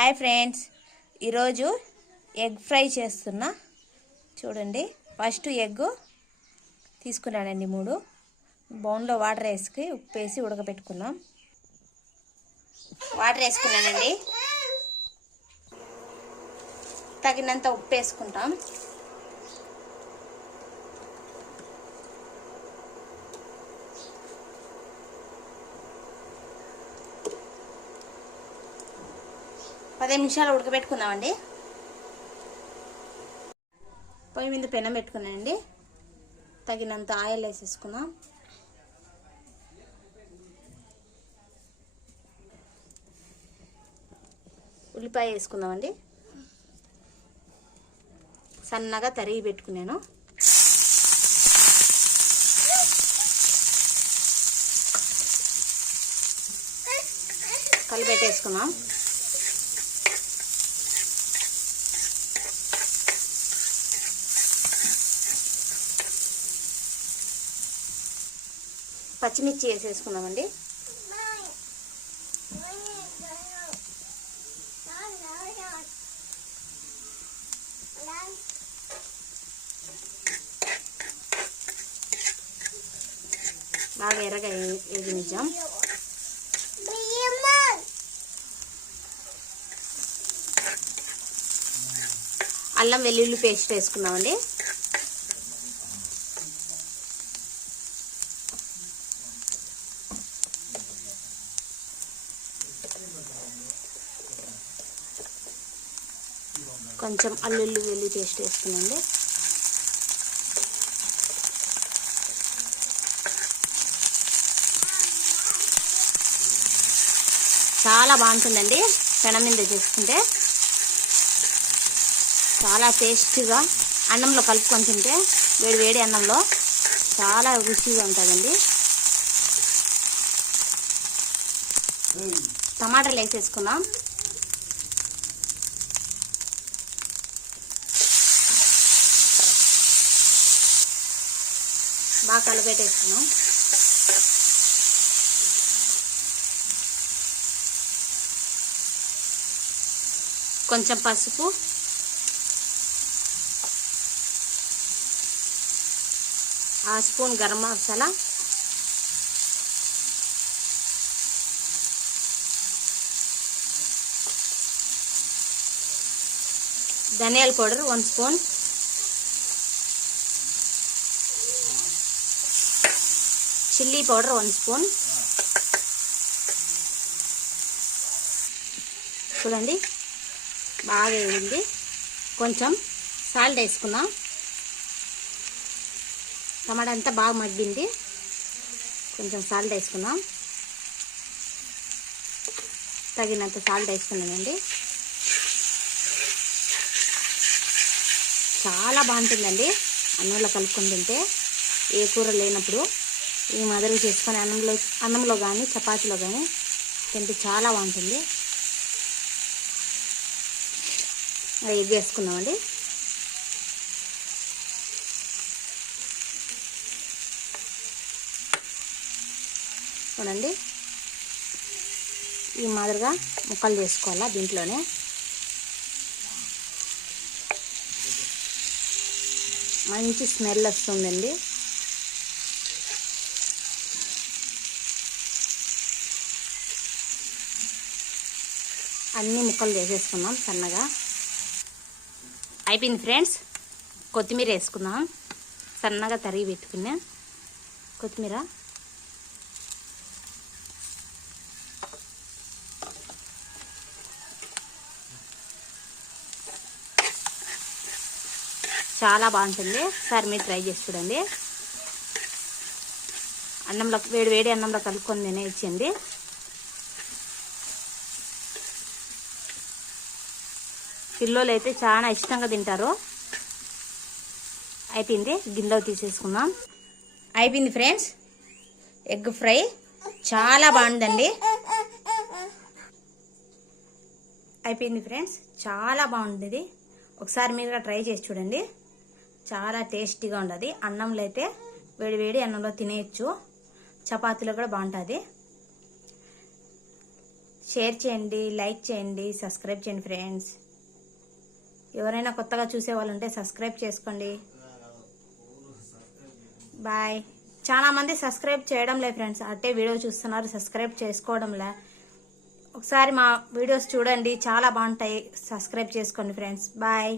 Hi friends. ఈరోజు egg fry చేస్తున్నా. చూడండి ఫస్ట్ ఎగ్ తీసుకున్నానండి మూడు. బౌన్లో వాటర్ వేసుకుని ఉప్పు వేసి ఉడకబెట్టుకున్నాం. వాటర్ వేసుకున్నానండి. తగినంత ఉప్పు వేసుకుంటాం. పదిహేను నిమిషాలు ఉడకబెట్టుకుందామండి. పొయ్యి మీద పెనం పెట్టుకున్నానండి. తగినంత ఆయిల్ వేసేసుకుందాం. ఉల్లిపాయ వేసుకుందామండి. సన్నగా తరిగి పెట్టుకున్నాను. కలిపెట్టేసుకున్నాం పచ్చిమిర్చి వేసేసుకున్నామండి బాగా ఎర్రగా వేగినిచ్చాం అల్లం వెల్లుల్లి పేస్ట్ వేసుకున్నామండి కొంచెం అల్లుల్లి వెల్లి పేస్ట్ వేసుకునండి. చాలా బాగుంటుందండి పెనం మీద చేసుకుంటే. చాలా టేస్టీగా అన్నంలో కలుపుకొని తింటే వేడి వేడి అన్నంలో చాలా రుచిగా ఉంటుందండి. టమాటాలు వేసేసుకున్నాం బాగా కలపెట్టేసుకున్నాం కొంచెం పసుపు. ఆ స్పూన్ గరం మసాలా. ధనియాల powder one spoon. Chilli powder one spoon. చూడండి బాగా వేయింది కొంచెం సాల్ట్ వేసుకున్నాం టమాటా అంతా బాగా మగ్గింది. కొంచెం సాల్ట్ వేసుకున్నాం తగినంత సాల్ట్ వేసుకున్నానండి. చాలా బాగుంటుందండి. అన్నంలో కలుపుకొని తింటే ఏ కూర లేనప్పుడు ఈ మాదిరి చేసుకొని అన్నంలో అన్నంలో కానీ చపాతీలో కానీ తింటే చాలా బాగుంటుంది. ఇది వేసుకుందామండి. చూడండి. ఈ మాదిరిగా ముక్కలు చేసుకోవాలా దీంట్లోనే. మంచి స్మెల్ వస్తుందండి. అన్ని ముక్కలు వేసేసుకుందాం సన్నగా. అయిపోయింది ఫ్రెండ్స్. కొత్తిమీర వేసుకుందాం. సన్నగా తరిగి పెట్టుకున్నా కొత్తిమీర. చాలా బాగుంటుంది. సార్ మీరు ట్రై చేసి చూడండి. అన్నంలో వేడి వేడి అన్నంలో కలుపుకొని తినేయచ్చండి పిల్లలు అయితే చాలా ఇష్టంగా తింటారు. అయిపోయింది. గిన్నెలో తీసేసుకుందాం. అయిపోయింది ఫ్రెండ్స్. ఎగ్ ఫ్రై చాలా బాగుందండి. అయిపోయింది ఫ్రెండ్స్. చాలా బాగుంటుంది ఒకసారి మీరు కూడా ట్రై చేసి చూడండి. చాలా టేస్టీగా ఉండదు అన్నంలో అయితే వేడి వేడి అన్నంలో తినేయచ్చు. చపాతీలో కూడా బాగుంటుంది. షేర్ చేయండి లైక్ చేయండి సబ్స్క్రైబ్ చేయండి ఫ్రెండ్స్. ఎవరైనా కొత్తగా చూసే వాళ్ళు ఉంటే సబ్స్క్రైబ్ చేసుకోండి. బాయ్. చాలా మంది సబ్స్క్రైబ్ చేయడం లే ఫ్రెండ్స్. అట్టే వీడియో చూస్తున్నారు సబ్స్క్రైబ్ చేసుకోవడంలే ఒకసారి మా వీడియోస్ చూడండి చాలా బాగుంటాయి. సబ్స్క్రైబ్ చేసుకోండి ఫ్రెండ్స్. బాయ్.